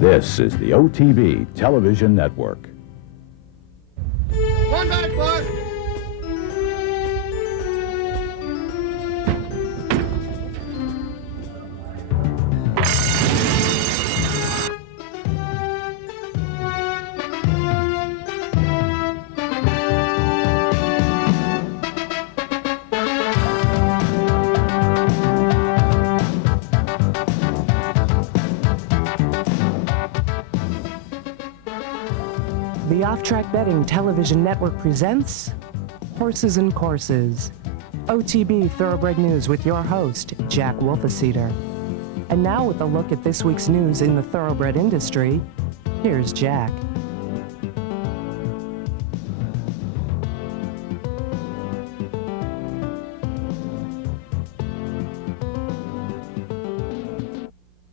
This is the OTB Television Network. One back, boys! The Off-Track Betting Television Network presents Horses and Courses, OTB Thoroughbred News with your host, Jack Wolfeseater. And now with a look at this week's news in the thoroughbred industry, here's Jack.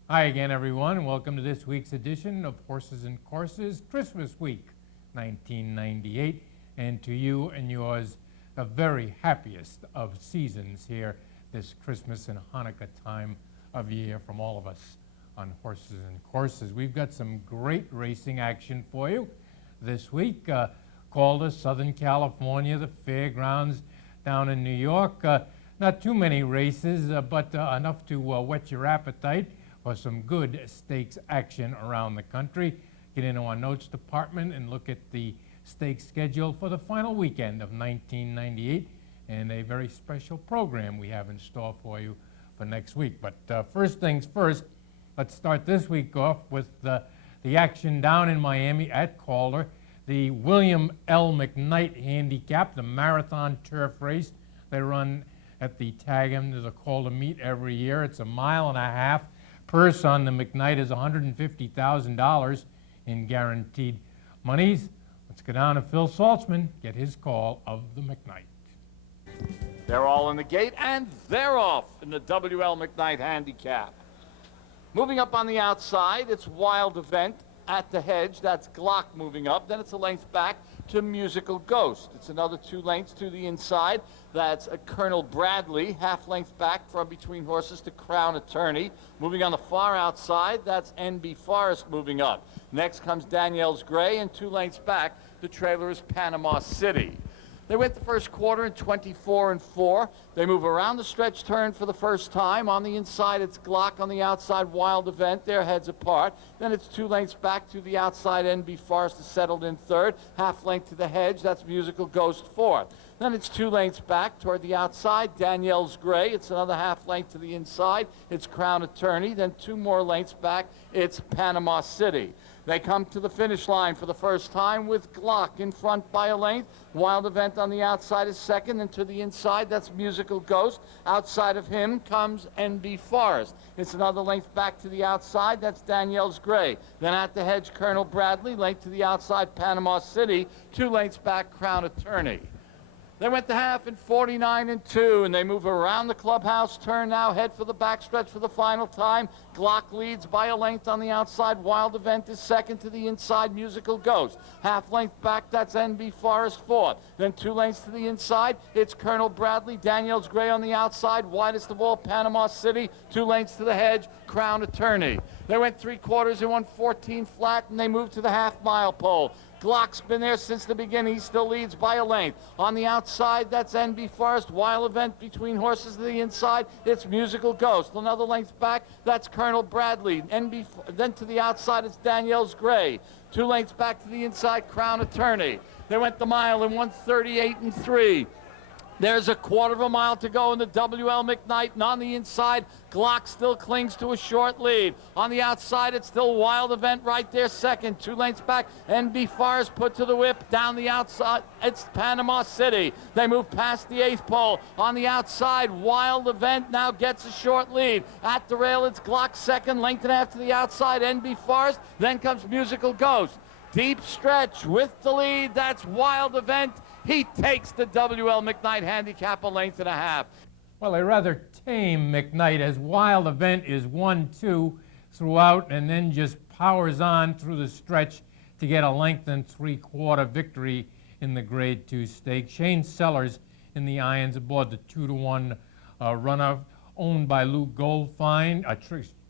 Hi again, everyone, and welcome to this week's edition of Horses and Courses, Christmas Week, 1998, and to you and yours, the very happiest of seasons here this Christmas and Hanukkah time of year from all of us on Horses and Courses. We've got some great racing action for you this week. Calder, Southern California, the fairgrounds down in New York. Not too many races, but enough to whet your appetite for some good stakes action around the country. Get into our notes department and look at the stakes schedule for the final weekend of 1998 and a very special program we have in store for you for next week. But first things first, let's start this week off with the action down in Miami at Calder, the William L. McKnight Handicap, the marathon turf race. They run at the Tag-Em to the Calder meet every year. It's a mile and a half. Purse on the McKnight is $150,000 in guaranteed monies. Let's go down to Phil Saltzman, get his call of the McKnight. They're all in the gate, and they're off in the WL McKnight Handicap. Moving up on the outside, it's Wild Event at the hedge. That's Glock moving up. Then it's a length back to Musical Ghost. It's another 2 lengths to the inside. That's a Colonel Bradley, half length back from between horses to Crown Attorney. Moving on the far outside, that's NB Forest moving up. Next comes Danielle's Gray, and 2 lengths back, the trailer is Panama City. They went the first quarter in 24-4. They move around the stretch turn for the first time. On the inside, it's Glock. On the outside, Wild Event. Their heads apart. Then it's 2 lengths back to the outside. NB Forest is settled in third. Half length to the hedge. That's Musical Ghost fourth. Then it's 2 lengths back toward the outside. Danielle's Gray. It's another half length to the inside. It's Crown Attorney. Then 2 more lengths back. It's Panama City. They come to the finish line for the first time with Glock in front by a length. Wild Event on the outside is second, and to the inside, that's Musical Ghost. Outside of him comes NB Forest. It's another length back to the outside. That's Danielle's Gray. Then at the hedge, Colonel Bradley. Length to the outside, Panama City. 2 lengths back, Crown Attorney. They went the half in 49-2, and they move around the clubhouse turn now, head for the backstretch for the final time. Glock leads by a length on the outside. Wild Event is second to the inside. Musical Ghost. Half length back, that's NB Forest fourth. Then 2 lengths to the inside, it's Colonel Bradley. Danielle's Gray on the outside. Widest of all, Panama City. 2 lengths to the hedge, Crown Attorney. They went 3 quarters and won 14 flat, and they moved to the half-mile pole. Glock's been there since the beginning. He still leads by a length. On the outside, that's NB Forest. Wild Event between horses to the inside. It's Musical Ghost. Another length back, that's Colonel Bradley. Then to the outside, it's Danielle's Gray. 2 lengths back to the inside, Crown Attorney. They went the mile in 1:38-3. There's a quarter of a mile to go in the WL McKnight, and on the inside, Glock still clings to a short lead. On the outside, it's still Wild Event right there second. 2 lengths back, NB Forest put to the whip. Down the outside, it's Panama City. They move past the 8th pole. On the outside, Wild Event now gets a short lead. At the rail, it's Glock second, length and a half to the outside, NB Forest. Then comes Musical Ghost. Deep stretch with the lead, that's Wild Event. He takes the WL McKnight Handicap a length and a half. Well, a rather tame McKnight, as Wild Event is 1-2 throughout and then just powers on through the stretch to get a length and 3/4 victory in the Grade 2 Stakes. Shane Sellers in the irons aboard the 2-1 runner, owned by Lou Goldfine,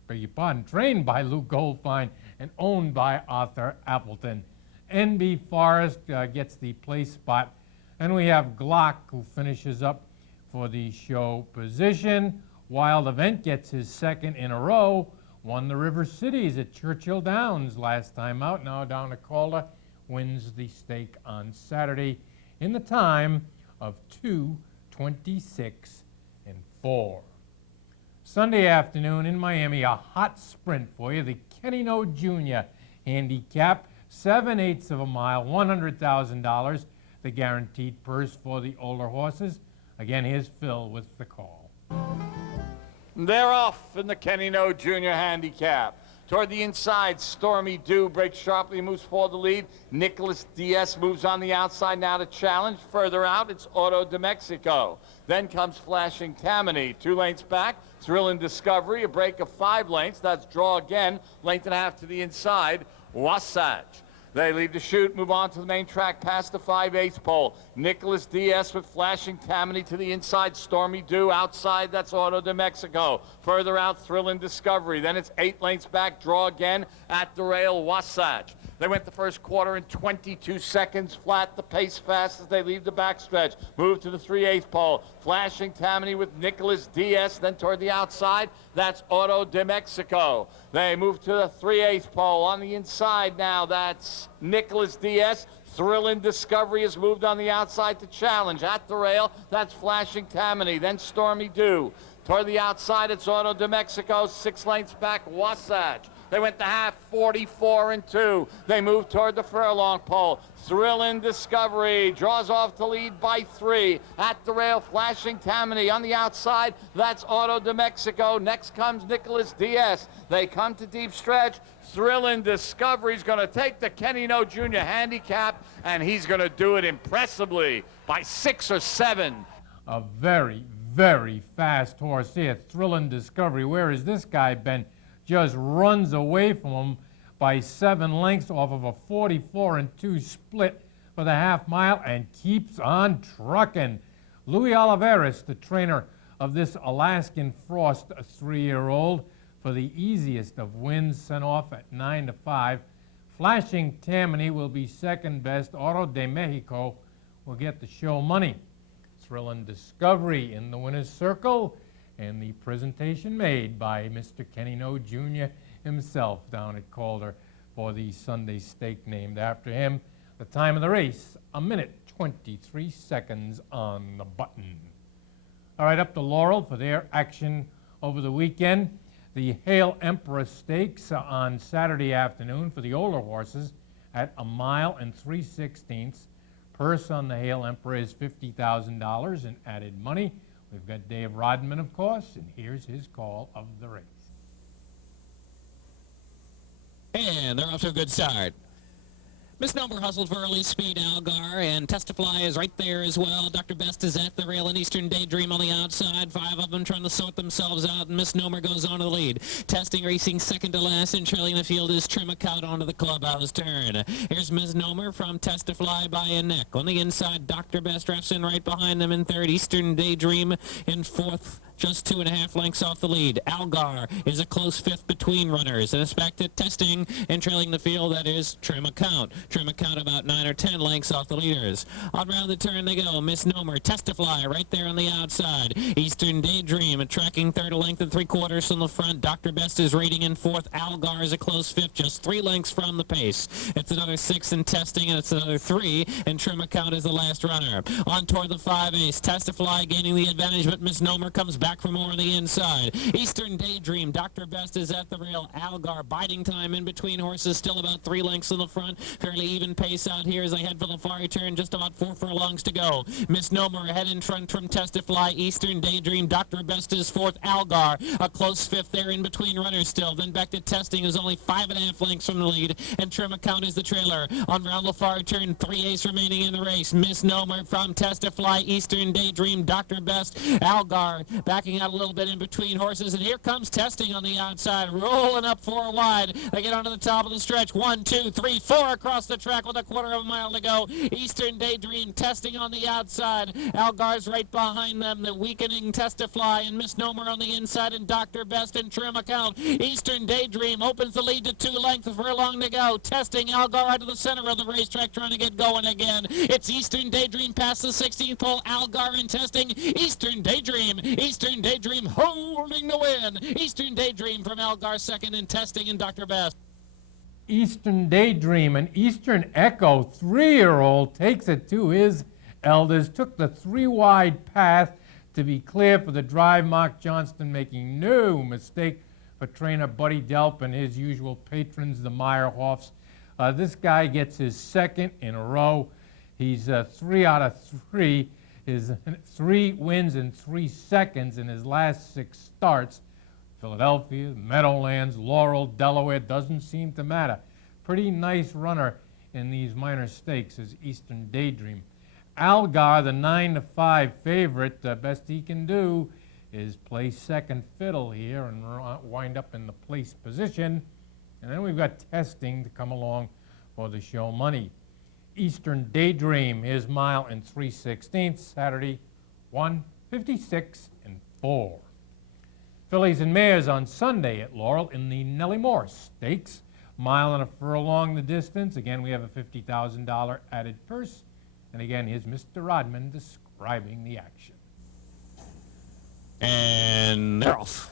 trained by Lou Goldfine and owned by Arthur Appleton. NB Forest gets the place spot, and we have Glock, who finishes up for the show position. Wild Event gets his second in a row, won the River Cities at Churchill Downs last time out, now down to Calder, wins the stake on Saturday in the time of 2:26.4. Sunday afternoon in Miami, a hot sprint for you, the Kenny No Jr. handicap, 7/8 of a mile, $100,000, the guaranteed purse for the older horses. Again, here's Phil with the call. They're off in the Kenny No Jr. handicap. Toward the inside, Stormy Dew breaks sharply, moves for the lead. Nicholas Diaz moves on the outside now to challenge. Further out, it's Auto de Mexico. Then comes Flashing Tammany. 2 lengths back, Thrilling Discovery, a break of 5 lengths. That's Draw Again, length and a half to the inside, Wasatch. They leave the chute, move on to the main track past the 5/8 pole. Nicholas Diaz with Flashing Tammany to the inside. Stormy Dew outside, that's Auto de Mexico. Further out, Thrilling Discovery. Then it's 8 lengths back, Draw Again at the rail, Wasatch. They went the first quarter in 22 seconds flat, the pace fast as they leave the backstretch. Move to the 3/8 pole. Flashing Tammany with Nicholas Diaz. Then toward the outside, that's Auto de Mexico. They move to the 3/8 pole. On the inside now, that's Nicholas Diaz. Thrilling Discovery has moved on the outside to challenge. At the rail, that's Flashing Tammany. Then Stormy Dew. Toward the outside, it's Auto de Mexico. 6 lengths back, Wasatch. They went to half, 44-2. They move toward the furlong pole. Thrilling Discovery draws off to lead by 3. At the rail, Flashing Tammany. On the outside, that's Auto de Mexico. Next comes Nicholas Diaz. They come to deep stretch. Thrilling Discovery's going to take the Kenny No Jr. handicap, and he's going to do it impressively by 6 or 7. A very, very fast horse here, Thrilling Discovery. Where has this guy been? Just runs away from him by 7 lengths off of a 44-2 split for the half mile and keeps on trucking. Louis Oliveras, the trainer of this Alaskan Frost 3-year-old, for the easiest of wins, sent off at 9-5. Flashing Tammany will be second best. Auto de Mexico will get the show money. Thrilling Discovery in the winner's circle, and the presentation made by Mr. Kenny No Jr. himself down at Calder for the Sunday stake named after him. The time of the race, 1:23 on the button. All right, up to Laurel for their action over the weekend. The Hail Emperor Stakes on Saturday afternoon for the older horses at 1 mile and 3/16. Purse on the Hail Emperor is $50,000 in added money. We've got Dave Rodman, of course, and here's his call of the race. And they're off to a good start. Misnomer hustled for early speed, Algar, and Testify is right there as well. Dr. Best is at the rail, and Eastern Daydream on the outside. 5 of them trying to sort themselves out, and Misnomer goes on to the lead. Testing racing second to last, and trailing the field is Trimicout onto the clubhouse turn. Here's Misnomer from Testify by a neck. On the inside, Dr. Best wraps in right behind them in third. Eastern Daydream in fourth, just 2.5 lengths off the lead. Algar is a close fifth between runners, and it's back to Testing, and trailing the field, that is Trimicout. Trimicout about 9 or 10 lengths off the leaders. On round the turn they go. Misnomer, Testify right there on the outside. Eastern Daydream tracking third, a length and 3/4 from the front. Dr. Best is rating in fourth. Algar is a close fifth, just 3 lengths from the pace. It's another 6 in Testing, and it's another 3, and Trimicout is the last runner. On toward the 5-ace. Testify gaining the advantage, but Misnomer comes back for more on the inside. Eastern Daydream, Dr. Best is at the rail. Algar biding time in between horses, still about 3 lengths in the front. Fairly even pace out here as they head for the far turn, just about 4 furlongs to go. Misnomer ahead in front from Testify. Eastern Daydream, Dr. Best is fourth. Algar a close fifth there in between runners still. Then back to Testing, is only 5.5 lengths from the lead, and Trimicout is the trailer. On round the far turn, 3-ace remaining in the race. Misnomer from Testify. Eastern Daydream, Dr. Best. Algar backing out a little bit in between horses, and here comes Testing on the outside, rolling up 4 wide. They get onto the top of the stretch. 1, 2, 3, 4 across across the track with a quarter of a mile to go. Eastern Daydream testing on the outside. Algar's right behind them. The weakening Testifly and Misnomer on the inside, and Dr. Best and Trim Account. Eastern Daydream opens the lead to 2 lengths for long to go. Testing Algar out of the center of the racetrack, trying to get going again. It's Eastern Daydream past the 16th pole. Algar in testing. Eastern Daydream holding the win. Eastern Daydream from Algar second in testing, and Dr. Best. Eastern Daydream, an Eastern Echo 3-year-old, takes it to his elders, took the 3-wide path to be clear for the drive. Mark Johnston making no mistake for trainer Buddy Delp and his usual patrons, the Meyerhoffs. This guy gets his second in a row. He's 3 out of 3. His 3 wins in 3 seconds in his last 6 starts. Philadelphia, Meadowlands, Laurel, Delaware, doesn't seem to matter. Pretty nice runner in these minor stakes is Eastern Daydream. Algar, the 9-5 favorite, best he can do is play second fiddle here and wind up in the place position. And then we've got testing to come along for the show money. Eastern Daydream, his mile in 3/16, Saturday, 1:56 and 4. Fillies and Mares on Sunday at Laurel in the Nellie Morse Stakes. Mile and a furlong the distance. Again, we have a $50,000 added purse. And again, here's Mr. Rodman describing the action. And they're off.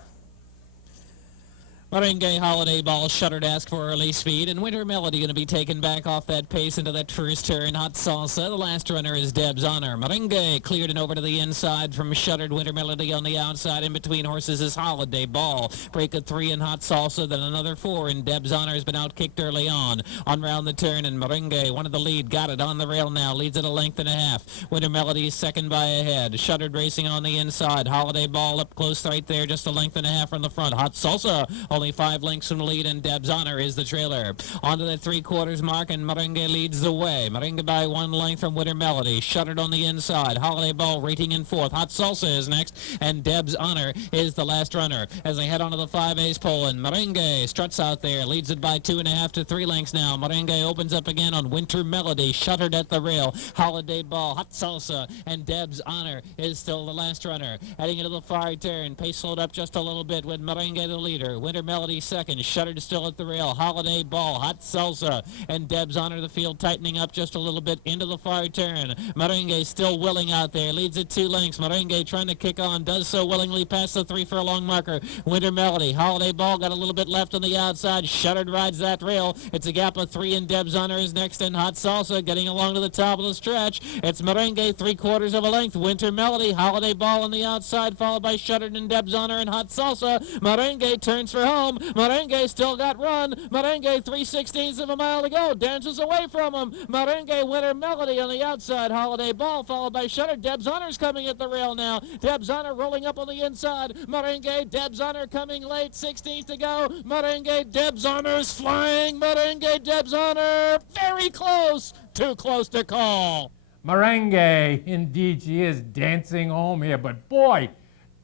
Merengue Holiday Ball shuttered to ask for early speed, and Winter Melody going to be taken back off that pace into that first turn. Hot Salsa, the last runner is Deb's Honor. Merengue cleared and over to the inside from shuttered. Winter Melody on the outside. In between horses is Holiday Ball. Break of 3 in Hot Salsa, then another 4 in Deb's Honor has been outkicked early on. On round the turn, and Merengue wanted the lead, got it on the rail now, leads at a length and a half. Winter Melody second by a head. Shuttered racing on the inside. Holiday Ball up close right there, just a length and a half from the front. Hot Salsa only 5 lengths from the lead, and Deb's Honor is the trailer. Onto that 3/4 mark, and Merengue leads the way. Merengue by 1 length from Winter Melody. Shuttered on the inside. Holiday Ball rating in 4th. Hot Salsa is next, and Deb's Honor is the last runner as they head onto the 5-ace pole, and Merengue struts out there, leads it by 2.5 to 3 lengths now. Merengue opens up again on Winter Melody. Shuttered at the rail. Holiday Ball, Hot Salsa, and Deb's Honor is still the last runner. Heading into the far turn, pace slowed up just a little bit with Merengue the leader. Winter Melody second, Shuttered still at the rail. Holiday Ball, Hot Salsa, and Deb's Honor. The field tightening up just a little bit into the far turn. Merengue still willing out there, leads it 2 lengths. Merengue trying to kick on, does so willingly past the 3 furlong marker. Winter Melody, Holiday Ball got a little bit left on the outside. Shuttered rides that rail. It's a gap of 3, and Deb's Honor is next, and Hot Salsa getting along to the top of the stretch. It's Merengue 3/4 of a length. Winter Melody, Holiday Ball on the outside, followed by Shuttered and Deb's Honor and Hot Salsa. Merengue turns for home. Merengue still got run. Merengue 3/16 of a mile to go. Dances away from him. Merengue, Winter Melody on the outside. Holiday Ball followed by Shuttered. Deb's Honor's coming at the rail now. Deb's Honor rolling up on the inside. Merengue, Deb's Honor coming late. 16th to go. Merengue, Deb's Honor's flying. Merengue, Deb's Honor very close. Too close to call. Merengue, indeed she is dancing home here, but boy,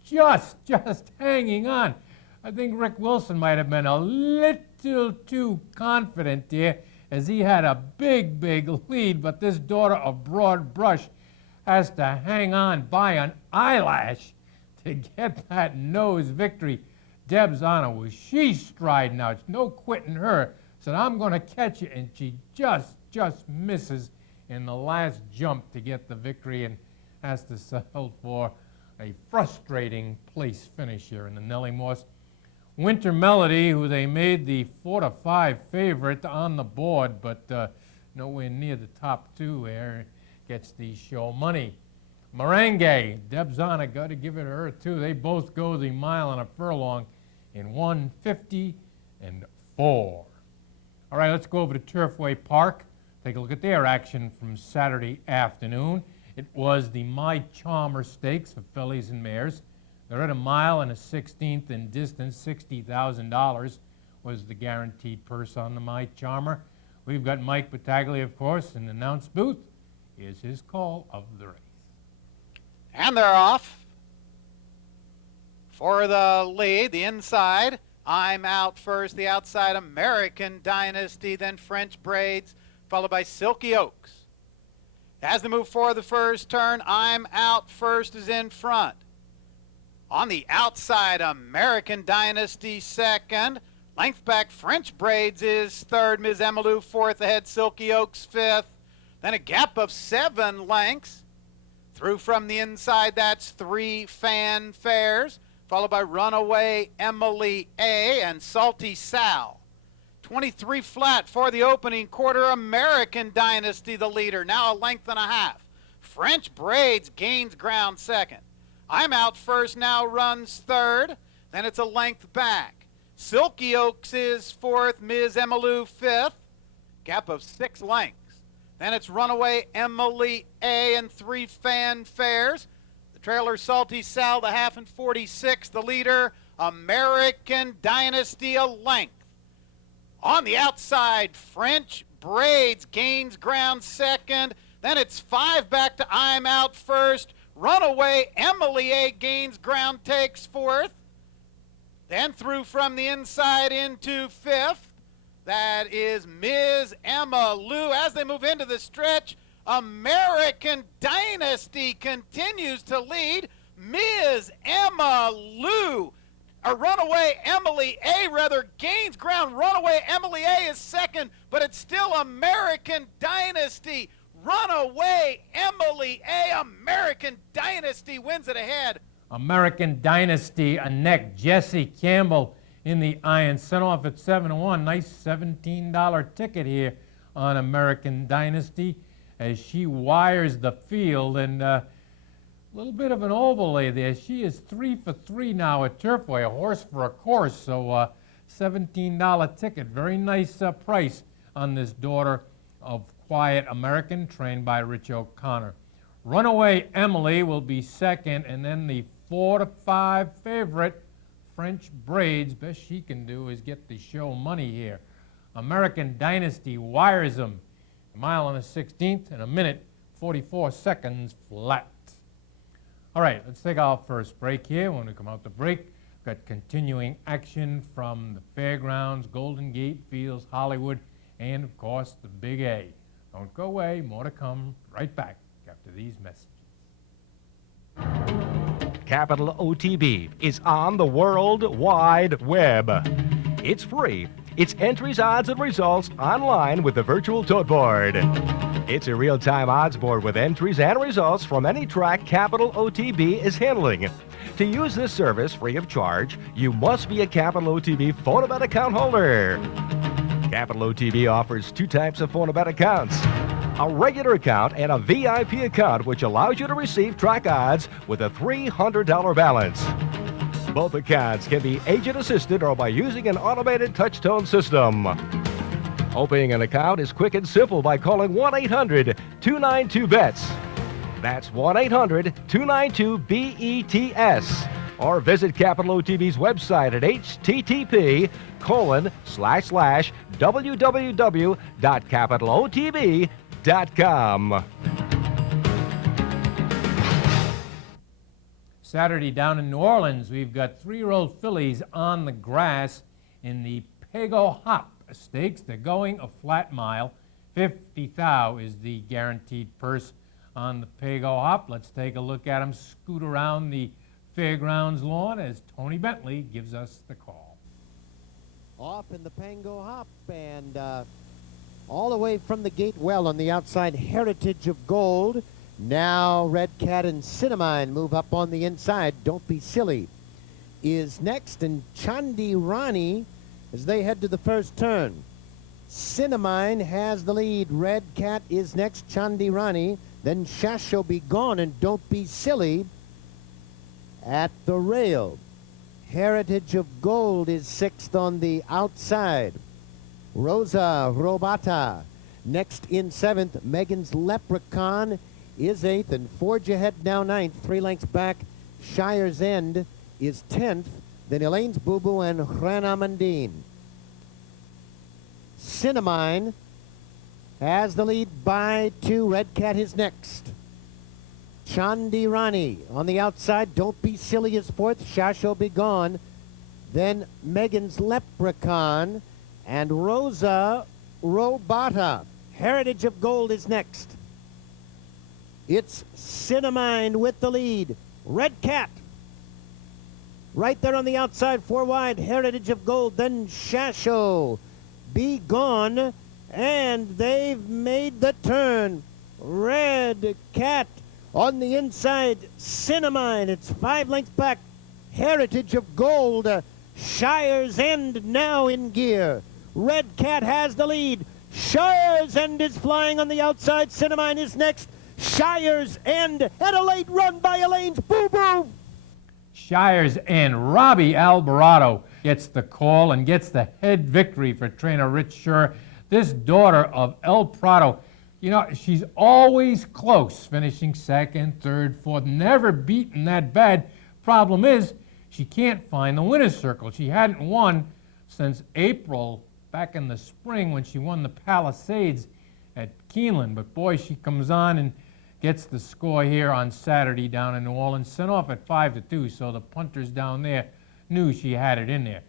just hanging on. I think Rick Wilson might have been a little too confident there as he had a big lead, but this daughter of Broad Brush has to hang on by an eyelash to get that nose victory. Deb's Honor was, she's striding out. No quitting her. Said, I'm going to catch you, and she just misses in the last jump to get the victory and has to settle for a frustrating place finish here in the Nellie Morse. Winter Melody, who they made the 4-5 favorite on the board, but nowhere near the top 2 here, gets the show money. Merengue, Deb's Honor, got to give it to her too. They both go the mile and a furlong in 1:50 and 4. All right, let's go over to Turfway Park. Take a look at their action from Saturday afternoon. It was the My Charmer Stakes for fillies and mares. They're at a mile and a 16th in distance. $60,000 was the guaranteed purse on the My Charmer. We've got Mike Battaglia, of course, in the announce booth. Here's his call of the race. And they're off. For the lead, the inside, I'm Out first. The outside, American Dynasty, then French Braids. followed by Silky Oaks. As they move forward the first turn, I'm Out First is in front. On the outside, American Dynasty second. Length back, French Braids is third. Ms. Emalou fourth, ahead Silky Oaks fifth. Then a gap of 7 lengths. Through from the inside, that's 3 Fanfares, followed by Runaway Emily A and Salty Sal. 23 flat for the opening quarter. American Dynasty the leader, now a length and a half. French Braids gains ground second. I'm Out First now runs third. Then it's a length back. Silky Oaks is fourth. Ms. Emalou fifth. Gap of 6 lengths. Then it's Runaway Emily A and 3 Fanfares. The trailer Salty Sal, the half and 46. The leader, American Dynasty, a length. On the outside, French Braids gains ground second. Then it's 5 back to I'm Out First. Runaway Emily A gains ground, takes fourth. Then through from the inside into fifth. That is Ms. Emalou. As they move into the stretch, American Dynasty continues to lead. Ms. Emalou, Runaway Emily A rather, gains ground. Runaway Emily A is second, but it's still American Dynasty. Runaway Emily A, American Dynasty wins it ahead. American Dynasty, a neck. Jesse Campbell in the iron, sent off at 7-1. Nice $17 ticket here on American Dynasty as she wires the field, and a little bit of an overlay there. She is 3 for 3 now at Turfway, a horse for a course, so $17 ticket. Very nice price on this daughter of Quiet American, trained by Rich O'Connor. Runaway Emily will be second, and then the 4 to 5 favorite, French Braids. Best she can do is get the show money here. American Dynasty wires them. A mile and a 16th and a minute 44 seconds flat. All right, let's take our first break here. When we come out the break, got continuing action from the fairgrounds, Golden Gate Fields, Hollywood, and of course the Big A. Don't go away, more to come. Right back after these messages. Capital OTB is on the World Wide Web. It's free. It's entries, odds, and results online with the virtual tote board. It's a real-time odds board with entries and results from any track Capital OTB is handling. To use this service free of charge, you must be a Capital OTB PhonoBet account holder. Capital OTB offers 2 types of PhonoBet accounts: a regular account and a VIP account, which allows you to receive track odds with a $300 balance. Both accounts can be agent-assisted or by using an automated touch-tone system. Opening an account is quick and simple by calling 1-800-292-BETS. That's 1-800-292-BETS. Or visit Capital OTB's website at http://www.capitalotb.com. Saturday down in New Orleans, we've got 3-year-old fillies on the grass in the Pago Hop Stakes. They're going a flat mile. 50 thou is the guaranteed purse on the Pago Hop. Let's take a look at them scoot around the fairgrounds lawn as Tony Bentley gives us the call. Off in the Pago Hop, and all the way from the gate well on the outside, Heritage of Gold. Now Red Cat and Cinnamine move up on the inside. Don't Be Silly is next, and Chandi Rani as they head to the first turn. Cinnamine has the lead. Red Cat is next, Chandi Rani. Then Shasho Be Gone and Don't Be Silly at the rail. Heritage of Gold is 6th on the outside. Rosa Robata next in 7th. Megan's Leprechaun is 8th, and Forge Ahead now 9th. 3 lengths back, Shire's End is 10th. Then Elaine's Boo Boo and Renamandine. Cinnamine has the lead by 2. Red Cat is next. Chandi Rani on the outside. Don't Be Silly is 4th. Shasho Be Gone. Then Megan's Leprechaun and Rosa Robata Heritage of Gold is next. It's Cinnamine with the lead. Red Cat. Right there on the outside, 4 wide, Heritage of Gold, then Shasho. Be Gone, and they've made the turn. Red Cat on the inside, Cinnamine. It's 5 lengths back. Heritage of Gold. Shire's End now in gear. Red Cat has the lead. Shire's End is flying on the outside. Cinnamine is next. Shire's End and a late run by Elaine's Boo Boo. Shire's End. Robbie Alvarado gets the call and gets the head victory for trainer Rich Scher. This daughter of El Prado, you know, she's always close, finishing second, third, fourth, never beaten that bad. Problem is, she can't find the winner's circle. She hadn't won since April, back in the spring when she won the Palisades at Keeneland. But boy, she comes on and gets the score here on Saturday down in New Orleans, sent off at 5-2, so the punters down there knew she had it in there.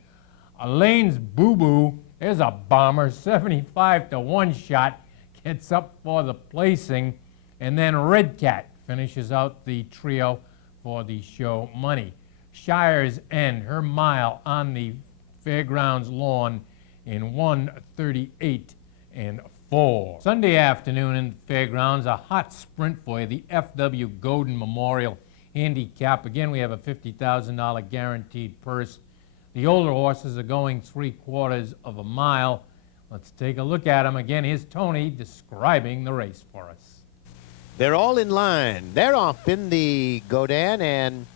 Elaine's Boo Boo is a bomber, 75-1 shot, gets up for the placing, and then Red Cat finishes out the trio for the show money. Shire's End, her mile on the fairgrounds lawn in 1:38.4. Sunday afternoon in the fairgrounds, a hot sprint for you, the F.W. Godin Memorial Handicap. Again, we have a $50,000 guaranteed purse. The older horses are going 3/4 of a mile. Let's take a look at them. Again, here's Tony describing the race for us. They're all in line. They're off in the Godin, and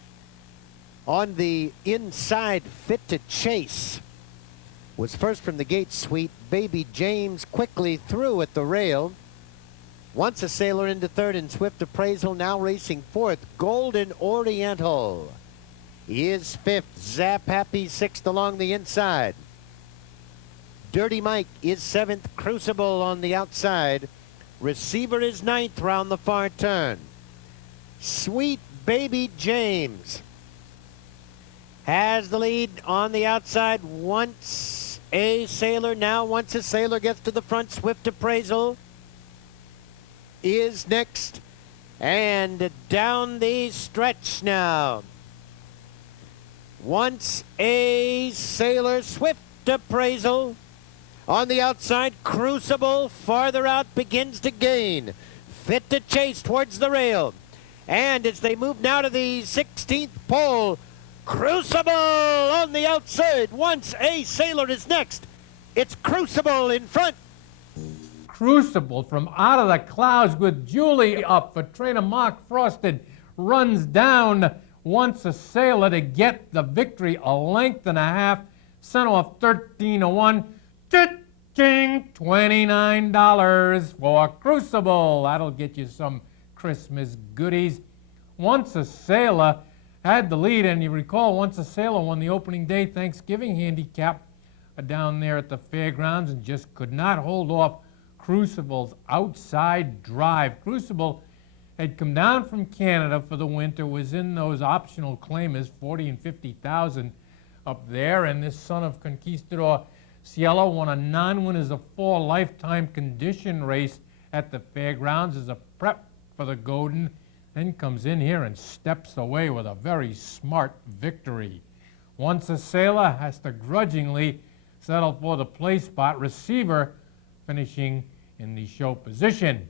on the inside, Fit to Chase was first from the gate. Sweet Baby James quickly through at the rail. Once a Sailor into third, and Swift Appraisal now racing fourth. Golden Oriental is fifth. Zap Happy sixth along the inside. Dirty Mike is seventh. Crucible on the outside. Receiver is ninth round the far turn. Sweet Baby James has the lead on the outside. Once a Sailor gets to the front. Swift Appraisal is next, and down the stretch now. Once a Sailor, Swift Appraisal on the outside. Crucible farther out begins to gain. Fit to Chase towards the rail, and as they move now to the 16th pole, Crucible on the outside. Once a Sailor is next. It's Crucible in front. Crucible from out of the clouds with Julie up for trainer Mark Frosted. Runs down Once a Sailor to get the victory, a length and a half. Sent off 13-1. Cha-ching, $29 for Crucible. That'll get you some Christmas goodies. Once a Sailor had the lead, and you recall Once a Sailor won the opening day Thanksgiving handicap down there at the fairgrounds and just could not hold off Crucible's outside drive. Crucible had come down from Canada for the winter, was in those optional claimers, 40 and 50,000 up there, and this son of Conquistador Cielo won a non-winners of 4 lifetime condition race at the fairgrounds as a prep for the Godin, then comes in here and steps away with a very smart victory. Once a Sailor has to grudgingly settle for the play spot. Receiver finishing in the show position.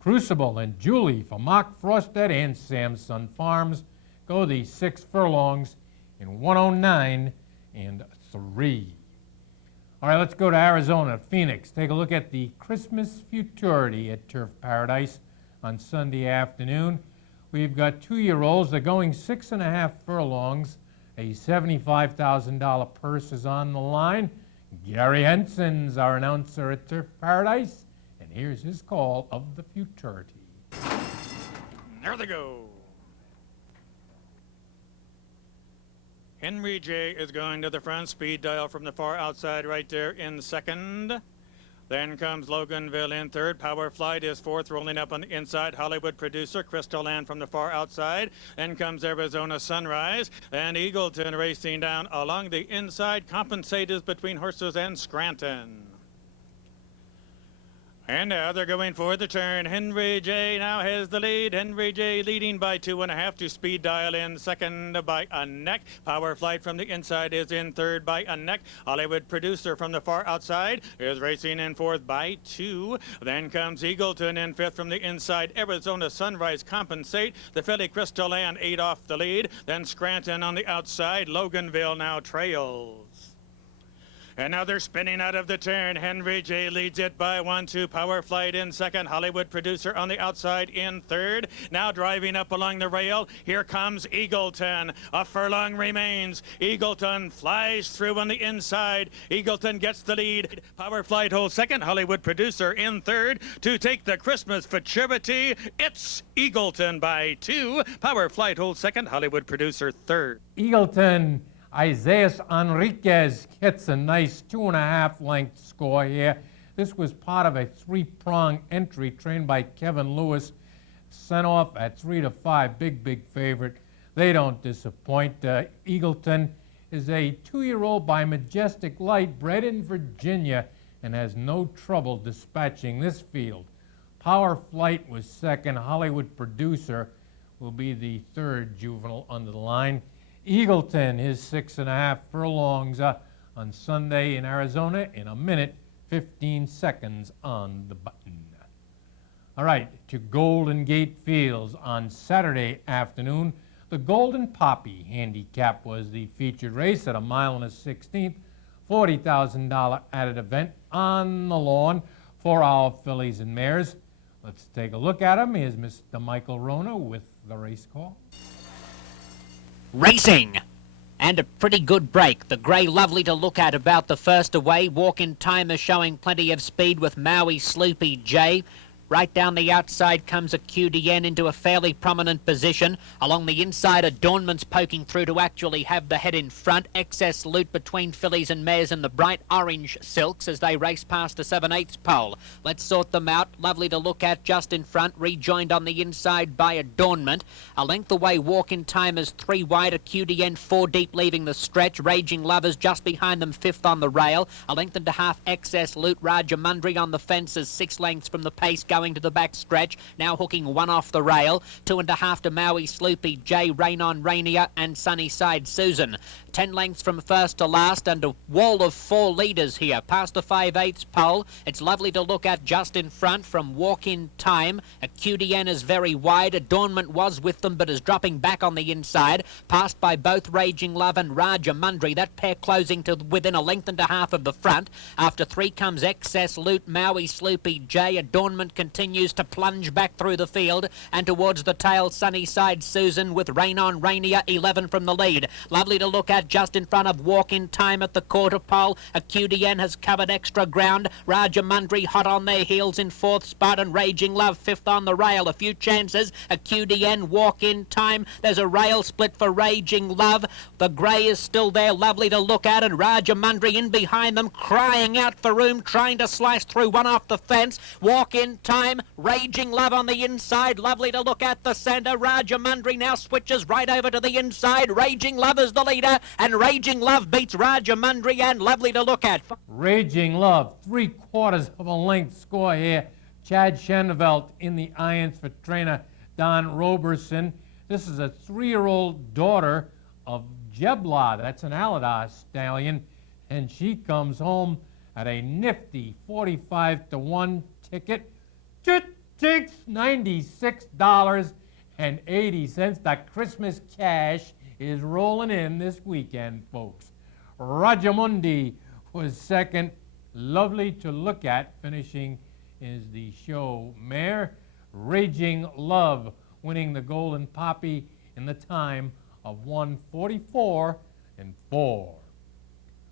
Crucible and Julie for Mark Frosted and Samson Farms go the 6 furlongs in 109.3. All right, let's go to Arizona, Phoenix. Take a look at the Christmas Futurity at Turf Paradise on Sunday afternoon. We've got 2-year-olds. They're going 6.5 furlongs. A $75,000 purse is on the line. Gary Henson's our announcer at Turf Paradise, and here's his call of the Futurity. There they go. Henry J. is going to the front. Speed Dial from the far outside right there in second. Then comes Loganville in third. Power Flight is fourth, rolling up on the inside. Hollywood Producer, Crystal Land from the far outside. Then comes Arizona Sunrise. And Eagleton racing down along the inside. Compensators between Horses and Scranton. And now they're going for the turn. Henry J now has the lead. Henry J leading by 2.5 to Speed Dial in second by a neck. Power Flight from the inside is in third by a neck. Hollywood Producer from the far outside is racing in fourth by 2. Then comes Eagleton in fifth from the inside. Arizona Sunrise Compensate. The filly Crystal Land 8 off the lead. Then Scranton on the outside. Loganville now trails. And now they're spinning out of the turn. Henry J leads it by 1-2. Power Flight in second. Hollywood Producer on the outside in third. Now driving up along the rail. Here comes Eagleton. A furlong remains. Eagleton flies through on the inside. Eagleton gets the lead. Power Flight holds second. Hollywood Producer in third. To take the Christmas futurity, it's Eagleton by 2. Power Flight holds second. Hollywood Producer third. Eagleton, Isaias Enriquez gets a nice 2.5 length score here. This was part of a 3-prong entry trained by Kevin Lewis, sent off at 3-5, big favorite. They don't disappoint. Eagleton is a 2-year-old by Majestic Light, bred in Virginia, and has no trouble dispatching this field. Power Flight was second. Hollywood Producer will be the third juvenile under the line. Eagleton is 6.5 furlongs on Sunday in Arizona in 1 minute, 15 seconds on the button. All right, to Golden Gate Fields on Saturday afternoon. The Golden Poppy handicap was the featured race at 1 1/16, $40,000 added event on the lawn for our fillies and mares. Let's take a look at them. Here's Mr. Michael Rona with the race call. Racing, and a pretty good break. The grey lovely to look at about the first away. Walk-in Timer showing plenty of speed with Maui Sloopy J. Right down the outside comes a QDN into a fairly prominent position. Along the inside, Adornment's poking through to actually have the head in front. Excess Loot between fillies and mares and the bright orange silks as they race past the 7/8 pole. Let's sort them out. Lovely to look at just in front, rejoined on the inside by Adornment. A length away, Walk-in Timers 3 wide, a QDN 4 deep leaving the stretch. Raging Lovers just behind them, 5th on the rail. A length and a half, Excess Loot. Rajamundry on the fences, 6 lengths from the pace going to the back stretch, now hooking 1 off the rail. 2.5 to Maui Sloopy J, Rain on Rainier and Sunnyside Susan. 10 lengths from first to last and a wall of 4 leaders here past the 5/8 pole. It's lovely to look at just in front from Walk-in Time. A QDN is very wide. Adornment was with them but is dropping back on the inside. Passed by both Raging Love and Rajamundry. That pair closing to within a length and a half of the front. After 3 comes Excess Loot, Maui Sloopy J. Adornment continues to plunge back through the field and towards the tail Sunnyside Susan with Rain on Rainier 11 from the lead. Lovely to look at just in front of Walk-in Time at the quarter pole. A QDN has covered extra ground. Rajamundry hot on their heels in 4th spot and Raging Love 5th on the rail. A few chances. A QDN, Walk-in Time. There's a rail split for Raging Love. The grey is still there, lovely to look at, and Rajamundry in behind them crying out for room, trying to slice through 1 off the fence. Walk-in Time, Raging Love on the inside, lovely to look at the centre. Rajamundry now switches right over to the inside. Raging Love is the leader, and Raging Love beats Rajamundry, and lovely to look at. Raging Love, 3/4 of a length score here. Chad Chenevelt in the irons for trainer Don Roberson. This is a 3-year-old daughter of Jebla. That's an Aladar stallion, and she comes home at a nifty 45-1 ticket. It takes $96.80. The Christmas cash is rolling in this weekend, folks. Rajamundi was second. Lovely to look at. Finishing is the show mare. Raging Love winning the Golden Poppy in the time of 1:44.4.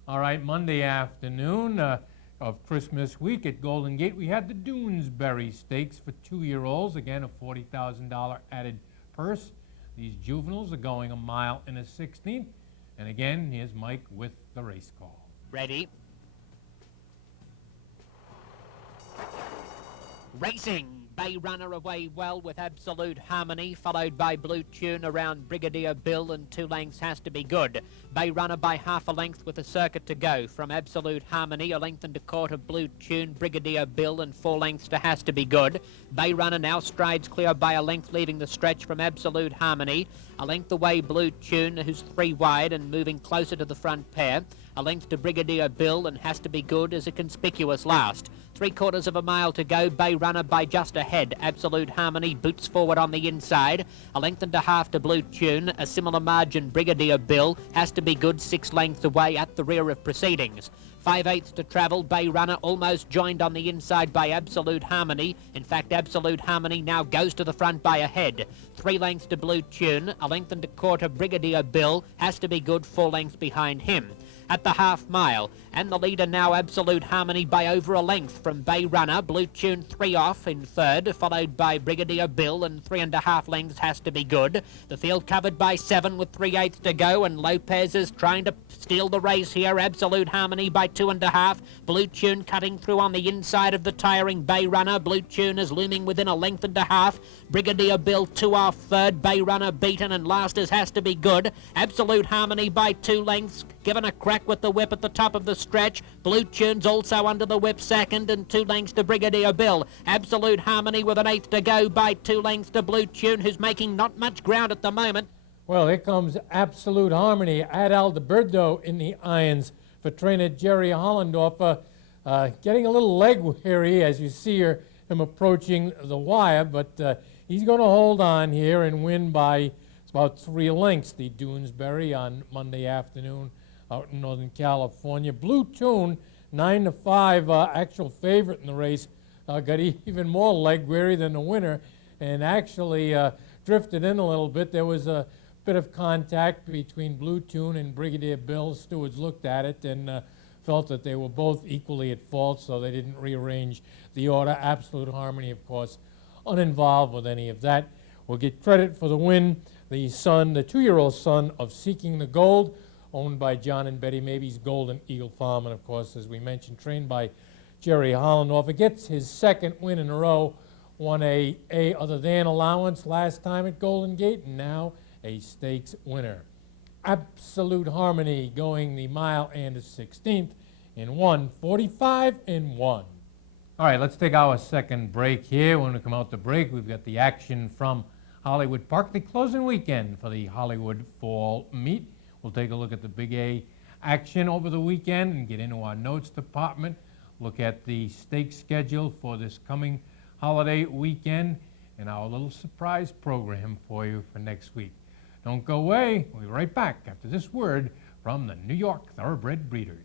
All right, Monday afternoon of Christmas week at Golden Gate, we had the Doonesbury Stakes for 2-year-olds. Again, a $40,000 added purse. These juveniles are going 1 1/16. And again, here's Mike with the race call. Ready. Racing, Bay Runner away well with Absolute Harmony, followed by Blue Tune around Brigadier Bill, and 2 lengths Has to Be Good. Bay Runner by half a length with a circuit to go. From Absolute Harmony, a length and a quarter Blue Tune, Brigadier Bill, and 4 lengths to Has to Be Good. Bay Runner now strides clear by a length, leaving the stretch from Absolute Harmony. A length away Blue Tune, who's 3 wide and moving closer to the front pair. A length to Brigadier Bill, and Has to Be Good as a conspicuous last. 3/4 of a mile to go. Bay Runner by just ahead. Absolute Harmony boots forward on the inside. A length and a half to Blue Tune. A similar margin Brigadier Bill. Has to Be Good 6 lengths away at the rear of proceedings. 5/8 to travel. Bay Runner almost joined on the inside by Absolute Harmony. In fact, Absolute Harmony now goes to the front by a head. 3 lengths to Blue Tune. A length and a quarter Brigadier Bill. Has to Be Good 4 lengths behind him. At the half mile, and the leader now Absolute Harmony by over a length from Bay Runner. Blue Tune 3 off in third, followed by Brigadier Bill, and 3.5 lengths Has to Be Good. The field covered by 7 with 3/8 to go, and Lopez is trying to steal the race here. Absolute Harmony by 2.5. Blue Tune cutting through on the inside of the tiring Bay Runner. Blue Tune is looming within a length and a half. Brigadier Bill 2 off third. Bay Runner beaten, and last is Has to Be Good. Absolute Harmony by 2 lengths, given a crack with the whip at the top of the stretch. Blue Tune's also under the whip second, and 2 lengths to Brigadier Bill. Absolute Harmony with an 1/8 to go by 2 lengths to Blue Tune, who's making not much ground at the moment. Well, here comes Absolute Harmony at Aldeberto in the irons for trainer Jerry Hollendorfer. Getting a little leg weary as you see him approaching the wire, but he's going to hold on here and win by about 3 lengths. The Doonesbury on Monday afternoon out in Northern California. Blue Tune, 9-5, actual favorite in the race, got even more leg weary than the winner, and actually drifted in a little bit. There was a bit of contact between Blue Tune and Brigadier Bill. Stewards looked at it and felt that they were both equally at fault, so they didn't rearrange the order. Absolute Harmony, of course, uninvolved with any of that. Will get credit for the win. The 2-year-old son of Seeking the Gold, owned by John and Betty Mabie's Golden Eagle Farm, and of course, as we mentioned, trained by Jerry Hollendorfer. Gets his 2nd win in a row. Won a other than allowance last time at Golden Gate, and now a stakes winner. Absolute Harmony going the mile and a 16th in 1:45 and 1. All right, let's take our second break here. When we come out the break, we've got the action from Hollywood Park, the closing weekend for the Hollywood Fall Meet. We'll take a look at the Big A action over the weekend and get into our notes department, look at the stakes schedule for this coming holiday weekend, and our little surprise program for you for next week. Don't go away. We'll be right back after this word from the New York Thoroughbred Breeders.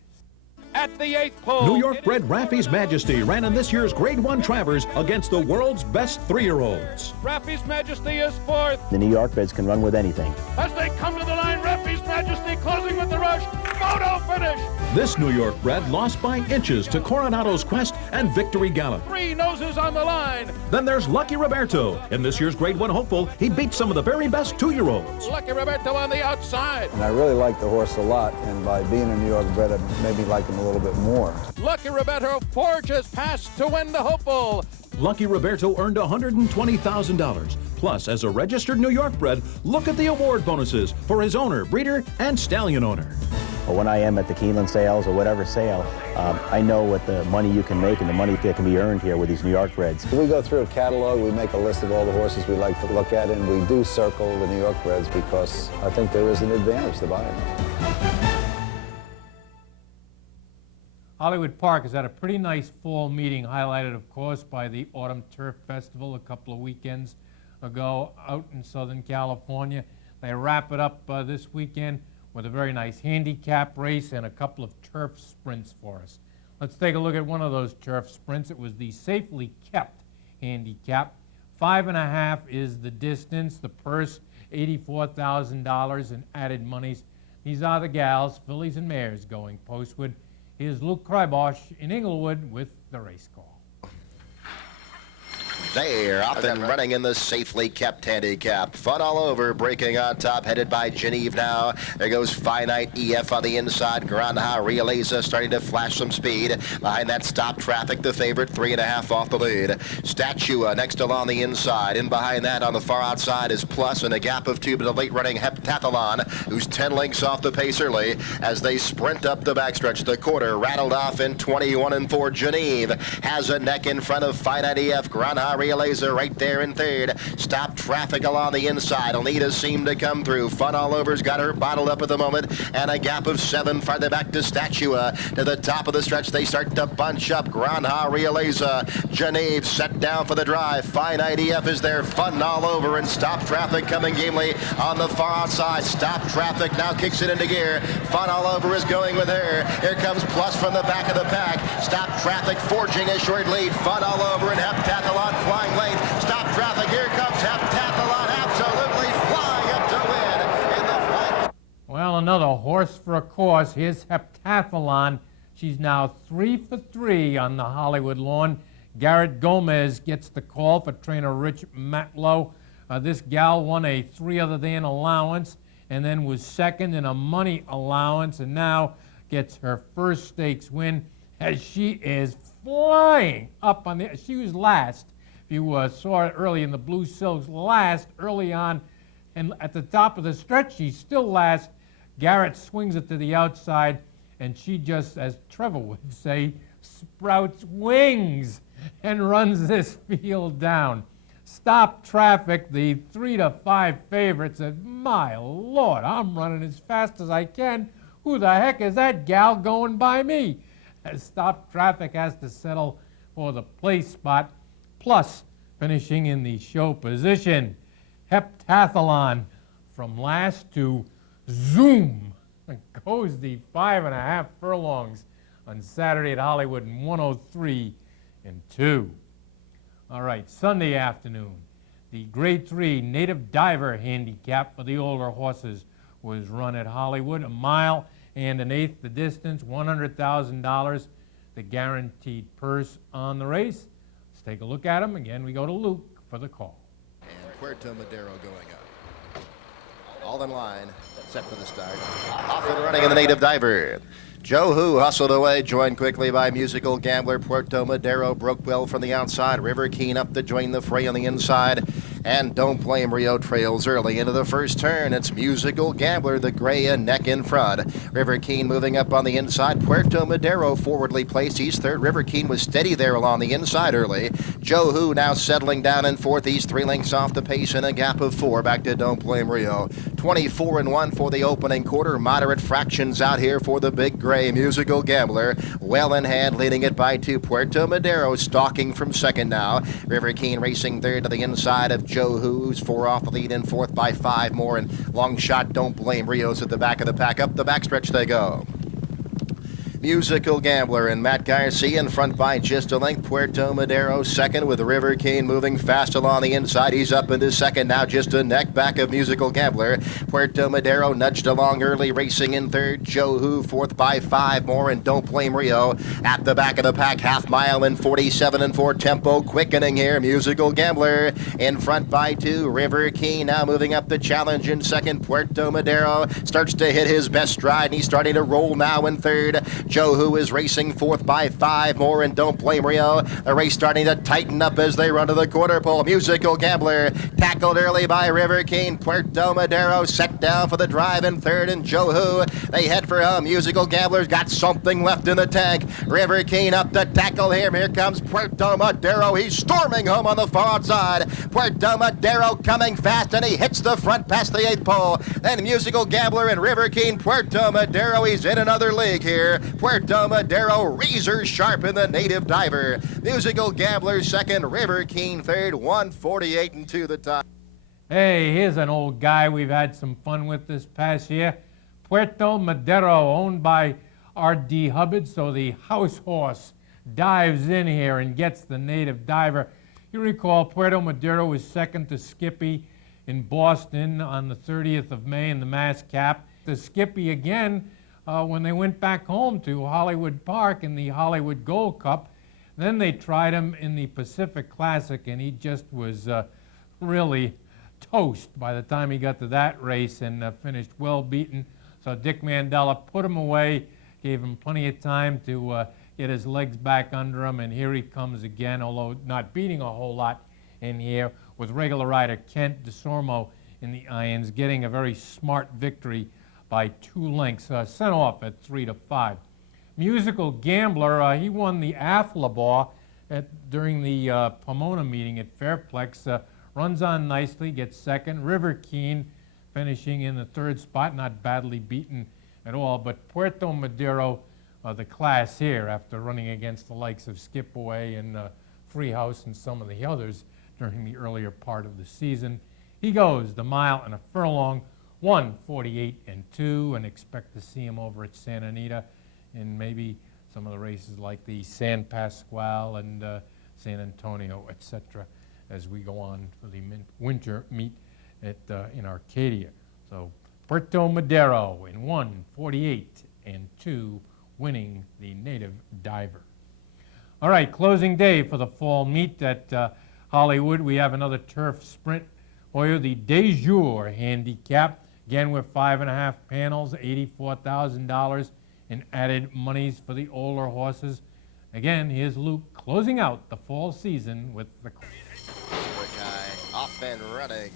At the 8th pole, New York-bred Raffy's Majesty ran in this year's Grade 1 Travers against the world's best 3-year-olds. Raffy's Majesty is 4th. The New York breds can run with anything. As they come to the line, Raffy's Majesty closing with the rush. Photo finish. This New York bred lost by inches to Coronado's Quest and Victory Gallop. 3 noses on the line. Then there's Lucky Roberto. In this year's Grade 1 hopeful, he beat some of the very best 2-year-olds. Lucky Roberto on the outside. And I really like the horse a lot, and by being a New York bred, it made me like him a little bit more. Lucky Roberto forges past to win the hopeful. Lucky Roberto earned $120,000. Plus, as a registered New York bred, look at the award bonuses for his owner, breeder, and stallion owner. Well, when I am at the Keeneland sales or whatever sale, I know what the money you can make and the money that can be earned here with these New York breds. We go through a catalog, we make a list of all the horses we like to look at, and we do circle the New York breds because I think there is an advantage to buying them. Hollywood Park has had a pretty nice fall meeting, highlighted, of course, by the Autumn Turf Festival a couple of weekends ago out in Southern California. They wrap it up this weekend with a very nice handicap race and a couple of turf sprints for us. Let's take a look at one of those turf sprints. It was the Safely Kept handicap. 5.5 is the distance. The purse, $84,000 in added monies. These are the gals, fillies and mares, going postward. Here's Luke Krybosh in Inglewood with the race call. They're up and running in the safely kept handicap. Fun all over, breaking on top, headed by Geneve now. There goes Finite EF on the inside. Granja Realeza starting to flash some speed. Behind that, Stop Traffic, the favorite, 3.5 off the lead. Statua next along the inside. In behind that on the far outside is Plus, and a gap of 2 to the late running Heptathlon, who's 10 lengths off the pace early as they sprint up the backstretch. The quarter rattled off in 21-4. Geneve has a neck in front of Finite EF. Granja Realeza right there in third. Stop Traffic along the inside. Alita seemed to come through. Fun All Over's got her bottled up at the moment, and a gap of 7 farther back to Statua. To the top of the stretch, they start to bunch up. Granja Realeza. Geneve set down for the drive. Finite EF is there. Fun All Over, and Stop Traffic coming gamely on the far outside. Stop Traffic now kicks it into gear. Fun All Over is going with her. Here comes Plus from the back of the pack. Stop Traffic forging a short lead. Fun All Over and Heptathlon flying late. Stop Traffic. Here comes Heptathlon absolutely flying up to win in the final. Well, another horse for a course. Here's Heptathlon. She's now 3 for 3 on the Hollywood lawn. Garrett Gomez gets the call for trainer Rich Matlow. This gal won a 3 other than allowance and then was second in a money allowance, and now gets her first stakes win as she is flying up on the... She was last. If you saw it early in the Blue Silks, last early on, and at the top of the stretch, she's still last. Garrett swings it to the outside, and she just, as Trevor would say, sprouts wings and runs this field down. Stop Traffic, the 3 to 5 favorite, said, my Lord, I'm running as fast as I can. Who the heck is that gal going by me? As Stop Traffic has to settle for the place spot, Plus finishing in the show position. Heptathlon from last to zoom goes the 5.5 furlongs on Saturday at Hollywood in 103-2. All right, Sunday afternoon, the Grade 3 Native Diver handicap for the older horses was run at Hollywood. 1 mile and 1/8 the distance, $100,000, the guaranteed purse on the race. Let's take a look at them. Again, we go to Luke for the call. And Puerto Madero going up. All in line, set for the start. Off and running in the Native Diver. Joe Who hustled away, joined quickly by Musical Gambler. Puerto Madero broke well from the outside. River Keen up to join the fray on the inside. And Don't Blame Rio trails early into the first turn. It's Musical Gambler, the gray and neck in front. River Keen moving up on the inside. Puerto Madero forwardly placed. He's third. River Keen was steady there along the inside early. Joe Who now settling down in fourth. He's 3 lengths off the pace and a gap of 4 back to Don't Blame Rio. 24-1 for the opening quarter. Moderate fractions out here for the big gray Musical Gambler. Well in hand, leading it by 2. Puerto Madero stalking from second now. River Keen racing third to the inside of Joe Who's 4 off the lead, in fourth by 5 more, and long shot Don't Blame Rio's at the back of the pack. Up the backstretch they go. Musical Gambler and Matt Garcia in front by just a length. Puerto Madero second with River Keen moving fast along the inside. He's up into second now, just a neck back of Musical Gambler. Puerto Madero nudged along early, racing in third. Joe Who fourth by 5 more, and Don't Blame Rio at the back of the pack. Half mile in 47-4. Tempo quickening here. Musical Gambler in front by 2. River Keen now moving up the challenge in second. Puerto Madero starts to hit his best stride, and he's starting to roll now in third. Joe Who is racing fourth by 5 more, and Don't Blame Rio. The race starting to tighten up as they run to the quarter pole. Musical Gambler tackled early by River Keen. Puerto Madero set down for the drive in third, and Joe Who, they head for home. Musical Gambler's got something left in the tank. River Keen up to tackle him. Here comes Puerto Madero. He's storming home on the far outside. Puerto Madero coming fast, and he hits the front past the 8th pole. Then Musical Gambler and River Keen. Puerto Madero, he's in another league here. Puerto Madero, razor sharp in the Native Diver. Musical Gambler second, River Keen third, 148-2 the top. Hey, here's an old guy we've had some fun with this past year. Puerto Madero, owned by R.D. Hubbard, so the house horse dives in here and gets the Native Diver. You recall Puerto Madero was second to Skippy in Boston on the 30th of May in the Mass Cap. The Skippy again when they went back home to Hollywood Park in the Hollywood Gold Cup. Then they tried him in the Pacific Classic, and he just was really toast by the time he got to that race and finished well beaten. So Dick Mandella put him away, gave him plenty of time to get his legs back under him, and here he comes again, although not beating a whole lot in here, with regular rider Kent DeSormo in the irons, getting a very smart victory by 2 lengths, sent off at 3-5. Musical Gambler, he won the Afflebar during the Pomona meeting at Fairplex. Runs on nicely, gets second. River Keen finishing in the 3rd spot, not badly beaten at all. But Puerto Madero, the class here, after running against the likes of Skipaway and Freehouse and some of the others during the earlier part of the season. He goes the mile and a furlong, 1:48.2, and expect to see him over at Santa Anita in maybe some of the races like the San Pasqual and San Antonio, etc., as we go on for the winter meet at, in Arcadia. So Puerto Madero in 1:48.2, winning the Native Diver. All right, closing day for the fall meet at Hollywood. We have another turf sprint for you, the De Jour handicap. Again, with 5.5 panels, $84,000 in added monies for the older horses. Again, here's Luke closing out the fall season with the... Off and running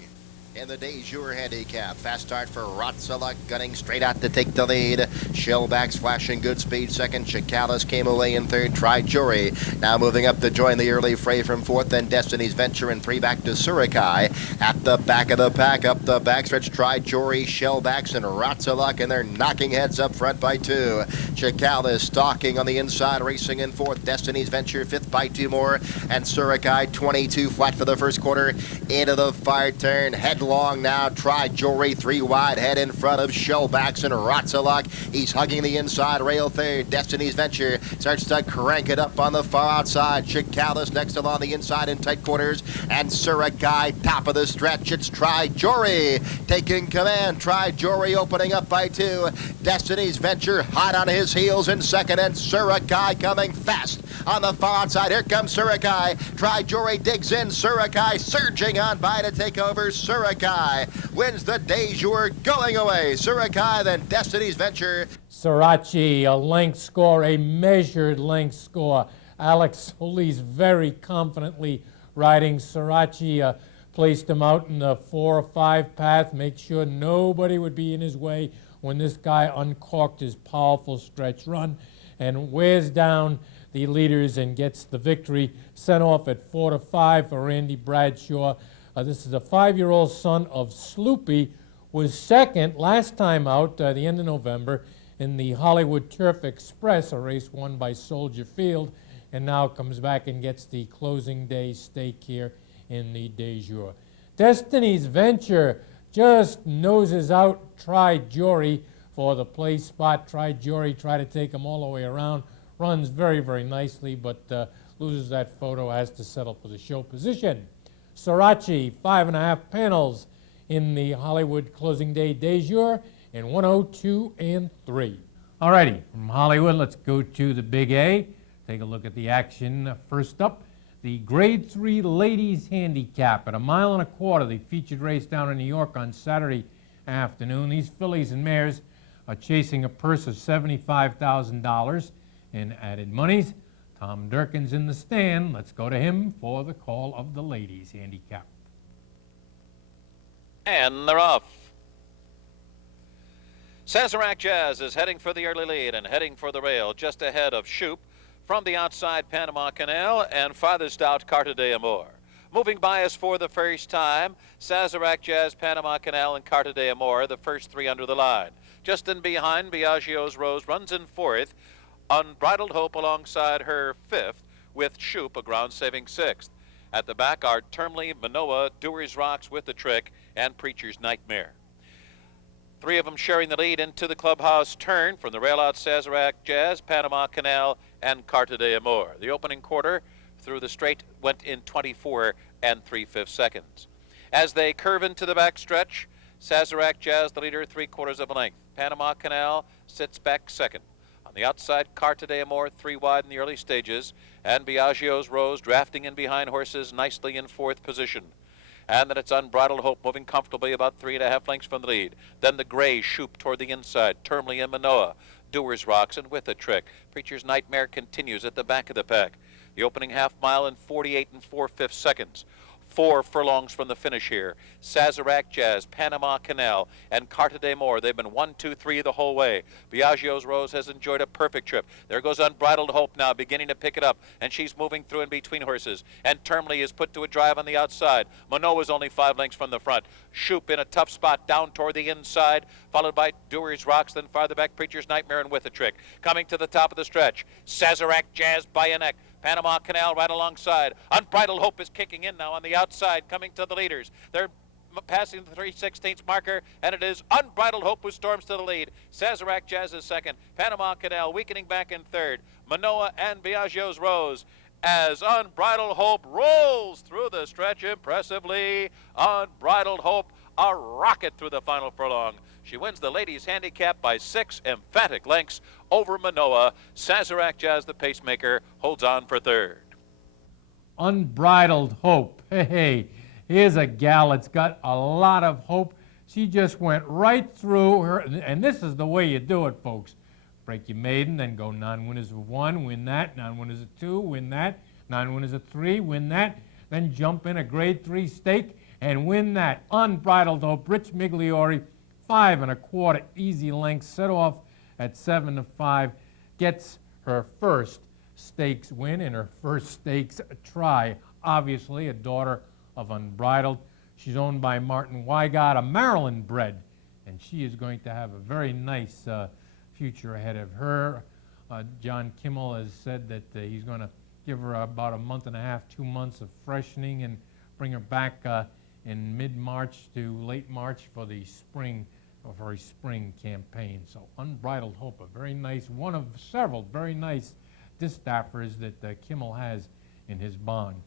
in the De Jour handicap. Fast start for Ratzalak, gunning straight out to take the lead. Shellbacks flashing good speed second. Chicalis came away in third. Tri-Jury now moving up to join the early fray from fourth. Then Destiny's Venture and 3 back to Surikai. At the back of the pack, up the backstretch, Tri-Jury, Shellbacks, and Ratzalak, and they're knocking heads up front by 2. Chicalis stalking on the inside, racing in fourth. Destiny's Venture fifth by 2 more. And Surikai 22 flat for the first quarter. Into the fire turn. Headlong now. Tri-Jury 3 wide, head in front of Shellbacks and Ratzalak. He's hugging the inside rail third. Destiny's Venture starts to crank it up on the far outside. Chicalis next along the inside in tight quarters. And Surikai top of the stretch. It's Tri-Jury taking command. Tri-Jury opening up by 2. Destiny's Venture hot on his heels in second. And Surikai coming fast on the far outside. Here comes Surikai. Tri-Jury digs in. Surikai surging on by to take over. Surikai wins the De Jour going away. Surikai, then Destiny's Venture. Sirachi, a length score, a measured length score. Alex Solis very confidently riding. Sirachi placed him out in the 4 or 5 path, make sure nobody would be in his way when this guy uncorked his powerful stretch run and wears down the leaders and gets the victory. Sent off at 4-5 for Randy Bradshaw. This is a 5-year-old son of Sloopy, was second last time out, the end of November, in the Hollywood Turf Express, a race won by Soldier Field, and now comes back and gets the closing day stake here in the De Jour. Destiny's Venture just noses out Tri-Jury for the place spot. Tri-Jury try to take him all the way around. Runs very, very nicely, but loses that photo, has to settle for the show position. Sirachi, 5.5 panels in the Hollywood closing day De Jour in 1:02.3. All righty, from Hollywood, let's go to the Big A. Take a look at the action. First up, the Grade 3 Ladies Handicap at 1.25 miles, the featured race down in New York on Saturday afternoon. These fillies and mares are chasing a purse of $75,000 in added monies. Tom Durkin's in the stand. Let's go to him for the call of the ladies handicap. And they're off. Sazerac Jazz is heading for the early lead and heading for the rail just ahead of Shoop from the outside Panama Canal and farthest out Carta de Amor. Moving by us for the first time, Sazerac Jazz, Panama Canal, and Carta de Amor, the first 3 under the line. Just in behind, Biagio's Rose runs in 4th. Unbridled Hope alongside her 5th, with Shoop a ground-saving 6th. At the back are Termly, Manoa, Dewar's Rocks with the Trick, and Preacher's Nightmare. 3 of them sharing the lead into the clubhouse turn from the rail out Sazerac Jazz, Panama Canal, and Carta de Amor. The opening quarter through the straight went in 24 3/5 seconds. As they curve into the back stretch, Sazerac Jazz the leader 3/4 of a length. Panama Canal sits back second. On On the outside, Carte d'Amour 3 wide in the early stages, and Biagio's Rose drafting in behind horses nicely in 4th position. And then it's Unbridled Hope moving comfortably about 3.5 lengths from the lead. Then the gray Shoop toward the inside, Termly and Manoa. Doers Rocks and With a Trick. Preacher's Nightmare continues at the back of the pack. The opening half mile in 48 4/5 seconds. 4 furlongs from the finish here. Sazerac Jazz, Panama Canal, and Carte d'Amour. They've been 1, 2, 3 the whole way. Biagio's Rose has enjoyed a perfect trip. There goes Unbridled Hope now, beginning to pick it up, and she's moving through in between horses. And Termly is put to a drive on the outside. Manoa's only 5 lengths from the front. Shoop in a tough spot down toward the inside, followed by Doers Rocks, then farther back Preacher's Nightmare and With a Trick. Coming to the top of the stretch, Sazerac Jazz by a neck. Panama Canal right alongside. Unbridled Hope is kicking in now on the outside, coming to the leaders. They're passing the 3/16 marker, and it is Unbridled Hope who storms to the lead. Sazerac Jazz is second. Panama Canal weakening back in third. Manoa and Biagio's Rose as Unbridled Hope rolls through the stretch impressively. Unbridled Hope, a rocket through the final furlong. She wins the ladies' handicap by 6 emphatic lengths over Manoa. Sazerac Jazz, the pacemaker, holds on for third. Unbridled Hope. Hey, here's a gal that's got a lot of hope. She just went right through her, and this is the way you do it, folks. Break your maiden, then go 9 winners of 1, win that. 9 winners of 2, win that. 9 winners of 3, win that. Then jump in a grade 3 stake and win that. Unbridled Hope, Rich Migliori, 5 1/4 easy lengths, set off at 7 to 5, gets her first stakes win in her first stakes try. Obviously a daughter of Unbridled. She's owned by Martin Weigott, a Maryland bred, and she is going to have a very nice future ahead of her. John Kimmel has said that he's going to give her about a month and a half, 2 months of freshening and bring her back in mid-March to late March for the spring campaign. So Unbridled Hope, a very nice, one of several very nice distaffers that Kimmel has in his barn.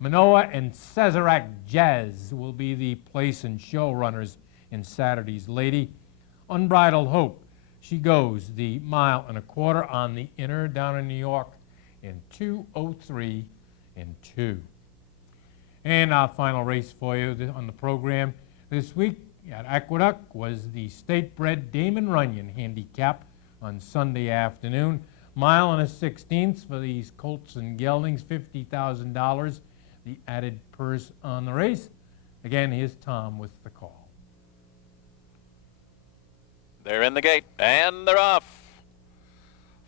Manoa and Sazerac Jazz will be the place and show runners in Saturday's Lady. Unbridled Hope, she goes the 1 1/4 mile on the inner down in New York in 2:03 2. And our final race for you on the program this week at Aqueduct was the state-bred Damon Runyon handicap on Sunday afternoon. 1 1/16 for these colts and geldings, $50,000, the added purse on the race. Again, here's Tom with the call. They're in the gate, and they're off.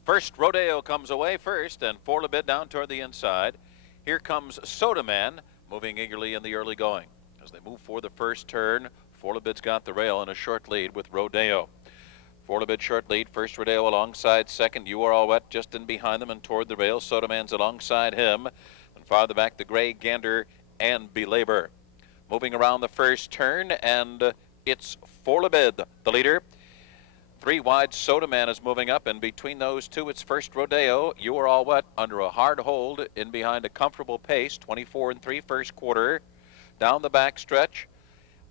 First Rodeo comes away first, and For Le Bid down toward the inside. Here comes Soda Man, moving eagerly in the early going. As they move for the first turn, For Le Bid's got the rail in a short lead with Rodeo. For Le Bid short lead, first Rodeo alongside second. You Are All Wet just in behind them and toward the rail. Soda Man's alongside him. And farther back, the Gray, Gander, and Belabor. Moving around the first turn, and it's For Le Bid, the leader. 3 wide, Soda Man is moving up, and between those two, it's first Rodeo. You Are All Wet under a hard hold in behind a comfortable pace, 24 3 first quarter. Down the back stretch,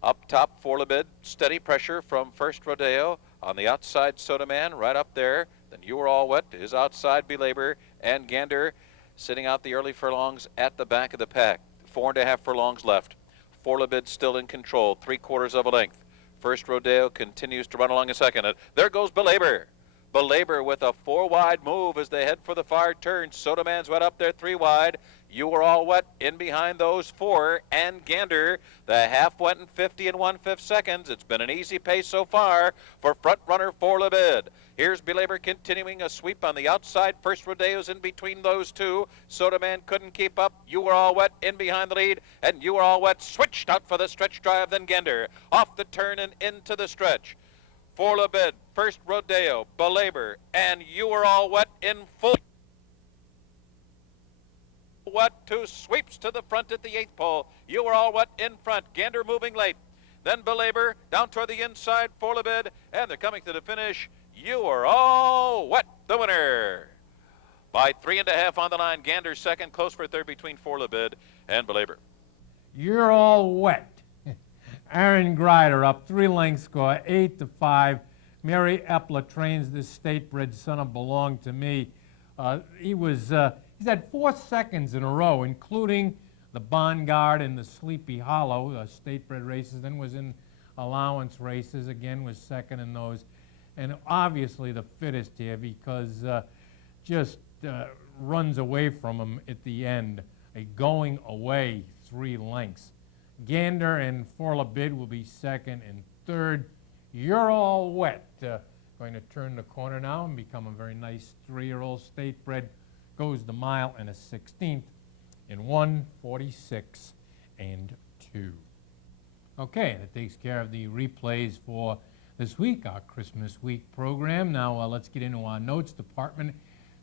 up top For Le Bid, steady pressure from first Rodeo. On the outside, Soda Man right up there. Then You Are All Wet is outside Belabor, and Gander sitting out the early furlongs at the back of the pack. 4 1/2 furlongs left. For Le Bid still in control, 3/4 of a length. First Rodeo continues to run along a second. There goes Belabor. Belabor with a 4 wide move as they head for the far turn. Soda Man's right up there 3 wide. You Are All Wet in behind those 4. And Gander, the half went in 50 1/5 seconds. It's been an easy pace so far for front runner For Le Bid. Here's Belabor continuing a sweep on the outside. First Rodeo's in between those two. Soda Man couldn't keep up. You Are All Wet in behind the lead. And You Are All Wet switched out for the stretch drive. Then Gander off the turn and into the stretch. For Le Bid, first Rodeo, Belabor, and You Are All Wet in full. Wet, 2 sweeps to the front at the 8th pole. You Are All Wet in front. Gander moving late. Then Belabor down toward the inside, For Le Bid, and they're coming to the finish. You Are All Wet, the winner. By 3 1/2 on the line. Gander second, close for third between For Le Bid and Belabor. You're All Wet. Aaron Greider up 3 length score, 8 to 5. Mary Epler trains this state-bred son of Belong to Me. He's had 4 seconds in a row, including the Bonguard and the Sleepy Hollow, state-bred races, then was in allowance races, again was second in those. And obviously the fittest here because just runs away from him at the end. A going away 3 lengths. Gander and Forlabid will be second and third. You're All Wet, going to turn the corner now and become a very nice 3-year-old state-bred. Goes the mile and a 16th in 1:46 and 2. Okay, that takes care of the replays for this week, our Christmas week program. Now let's get into our notes department.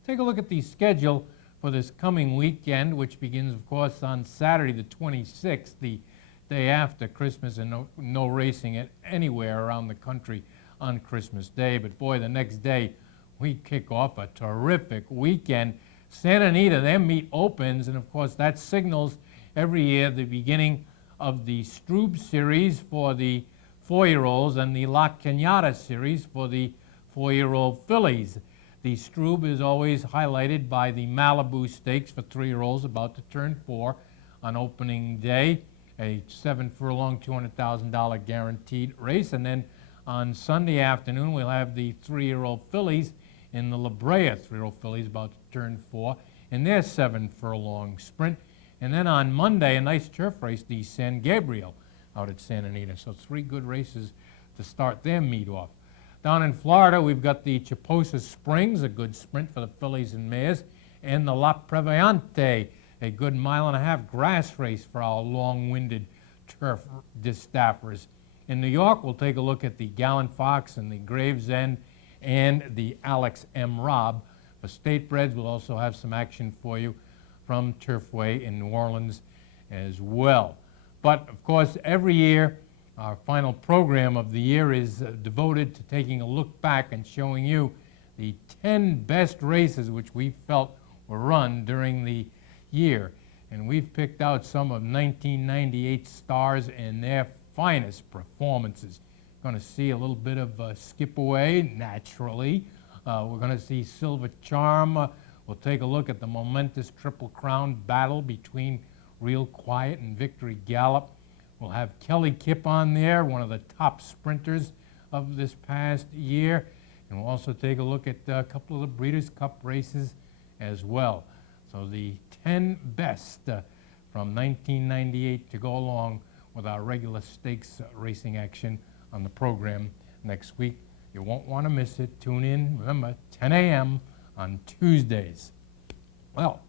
Take a look at the schedule for this coming weekend, which begins, of course, on Saturday the 26th, the day after Christmas, and no racing anywhere around the country on Christmas Day. But boy, the next day we kick off a terrific weekend. Santa Anita, their meet opens, and of course that signals every year the beginning of the Strube Series for the 4-year-olds and the La Cañada Series for the 4-year-old fillies. The Strube is always highlighted by the Malibu Stakes for 3-year-olds about to turn 4 on opening day, a 7-furlong, $200,000 guaranteed race. And then on Sunday afternoon, we'll have the 3-year-old fillies in the La Brea 3-year-old fillies about to turn 4 in their 7-furlong sprint. And then on Monday, a nice turf race, the San Gabriel out at Santa Anita. So 3 good races to start their meet off. Down in Florida, we've got the Chiposa Springs, a good sprint for the fillies and mares, and the La Previante, a good 1.5-mile grass race for our long-winded turf distaffers. In New York, we'll take a look at the Gallant Fox and the Gravesend and the Alex M. Robb. For state breds, we'll also have some action for you from Turfway in New Orleans as well. But, of course, every year, our final program of the year is devoted to taking a look back and showing you the 10 best races which we felt were run during the year. And we've picked out some of 1998 stars and their finest performances. Going to see a little bit of Skip Away, naturally. We're going to see Silver Charm. We'll take a look at the momentous Triple Crown battle between Real Quiet and Victory Gallop. We'll have Kelly Kipp on there, one of the top sprinters of this past year. And we'll also take a look at a couple of the Breeders' Cup races as well. So the 10 best from 1998 to go along with our regular stakes racing action on the program next week. You won't want to miss it. Tune in, remember, 10 a.m. on Tuesdays. Well,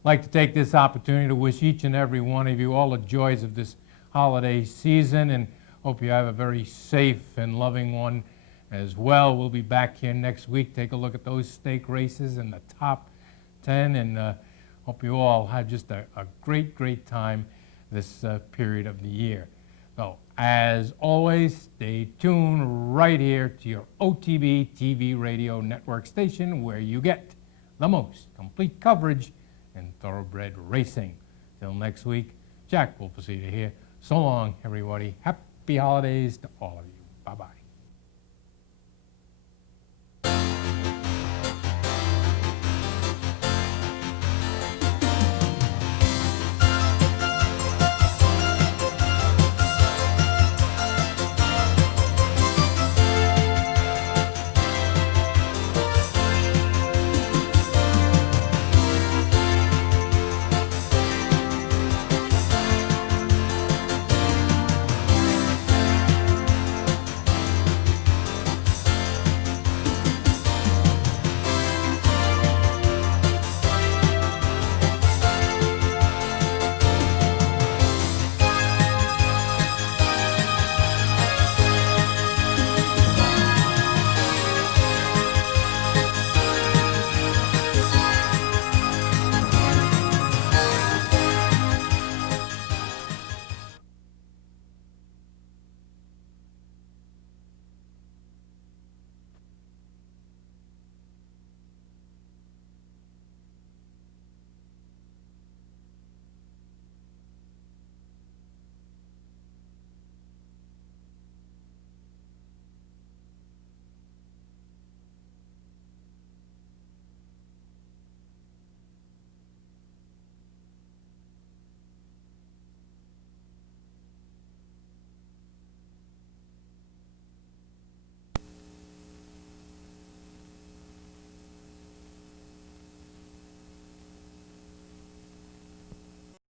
I'd like to take this opportunity to wish each and every one of you all the joys of this holiday season, and hope you have a very safe and loving one as well. We'll be back here next week. Take a look at those stake races in the top 10, and hope you all have just a great, great time this period of the year. So, as always, stay tuned right here to your OTB TV radio network station, where you get the most complete coverage in thoroughbred racing. Till next week, Jack Wolfacita here. So long, everybody. Happy holidays to all of you. Bye-bye.